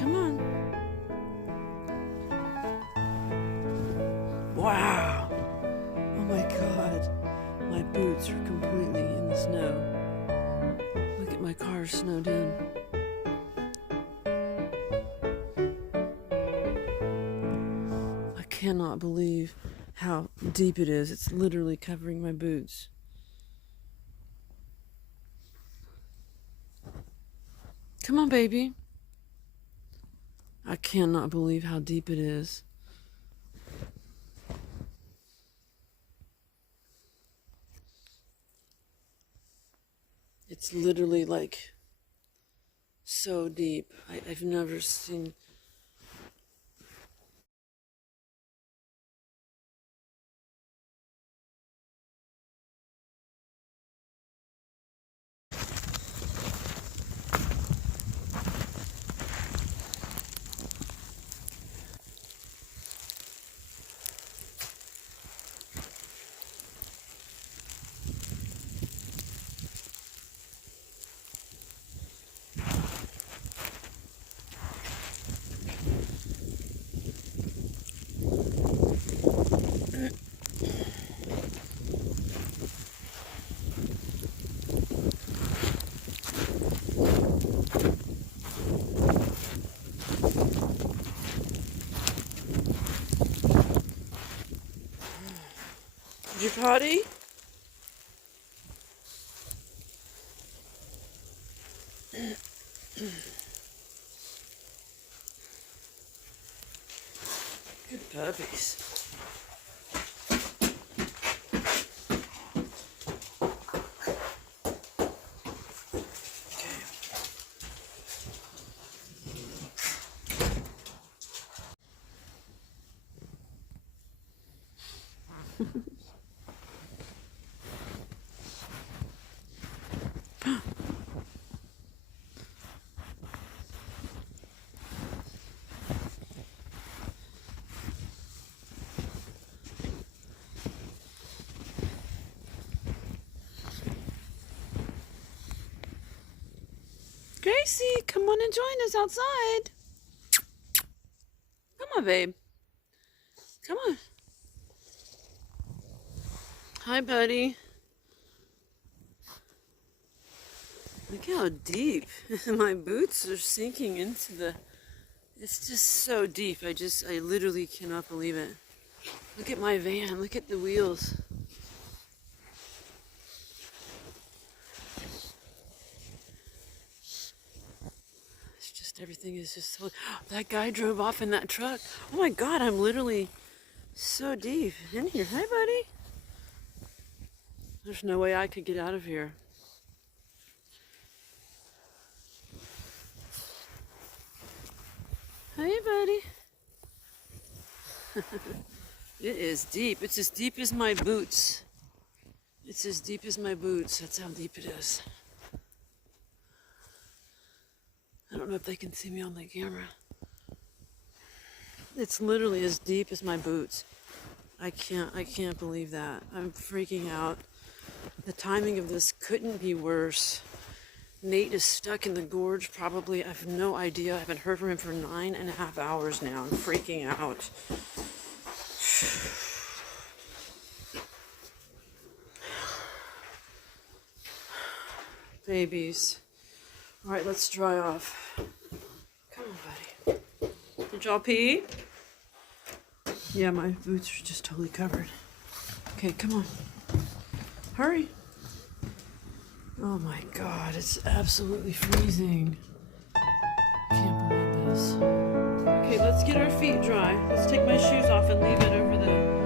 Come on. Wow. Oh my God. My boots are completely in the snow. Look at my car snowed in. I cannot believe how deep it is. It's literally covering my boots. Come on, baby. I cannot believe how deep it is. It's literally like so deep. I've never seen. Did you potty? Good puppies. Gracie, come on and join us outside. Come on, babe. Come on. Hi, buddy. Look how deep my boots are sinking into the... It's just so deep. I literally cannot believe it. Look at my van. Look at the wheels. It's just, everything is just so... That guy drove off in that truck. Oh my God, I'm literally so deep in here. Hi, buddy. There's no way I could get out of here. Hey, buddy. It is deep. It's as deep as my boots. It's as deep as my boots. That's how deep it is. I don't know if they can see me on the camera. It's literally as deep as my boots. I can't believe that. I'm freaking out. The timing of this couldn't be worse. Nate is stuck in the gorge, probably. I have no idea. I haven't heard from him for 9.5 hours now. I'm freaking out. Babies. All right, let's dry off. Come on, buddy. Did y'all pee? Yeah, my boots are just totally covered. Okay, come on. Hurry. Oh my God, it's absolutely freezing. Can't believe this. Okay, let's get our feet dry. Let's take my shoes off and leave it over the